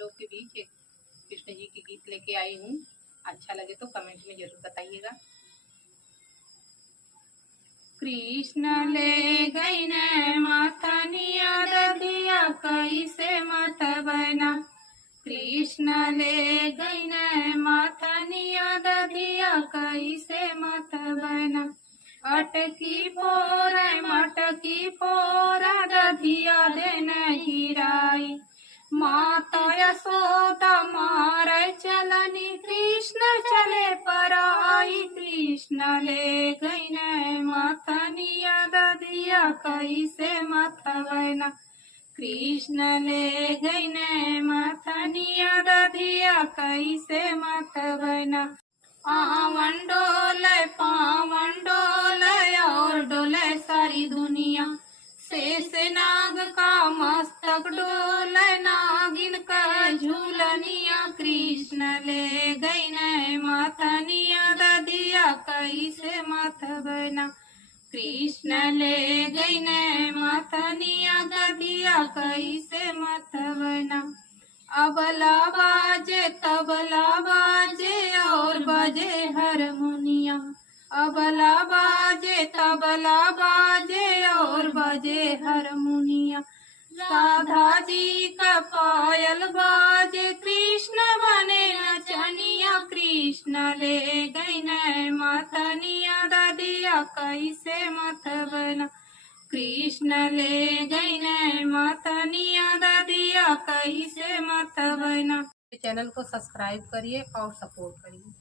लोग के बीच एक कृष्ण जी के गीत लेके आई हूँ। अच्छा लगे तो कमेंट में जरूर बताइएगा। कृष्ण ले गई न माथनिया दधिया कैसे मत बना। कृष्ण ले गई न माथनिया दधिया कैसे मत बना। अटकी पोर मटकी पोर दधिया देन गिराई। माता यशोदा मारे चलनी कृष्ण चले पर आई। कृष्ण ले गई न माथनिया दधिया कैसे मत बना। कृष्ण ले गई न माथनिया दधिया कैसे मत बना। पावन डोले और डोले सारी दुनिया। शेष नाग का मस्तक डोले नागिन का झूलनिया। कृष्ण ले गई न माथनिया दधिया कैसे मत बना। कृष्ण ले गई न माथनिया दधिया कैसे मत बना। अबला बाजे तबला बाजे और बजे हारमोनिया। अबला बाजे तबला बाजे और बजे हारमोनिया। राधा जी का पायल बाजे कृष्ण बने नचनिया। कृष्ण ले गई न माथनिया दधिया कैसे मत बना। कृष्ण ले गई न माथनिया दधिया कैसे मत बना। चैनल को सब्सक्राइब करिए और सपोर्ट करिए।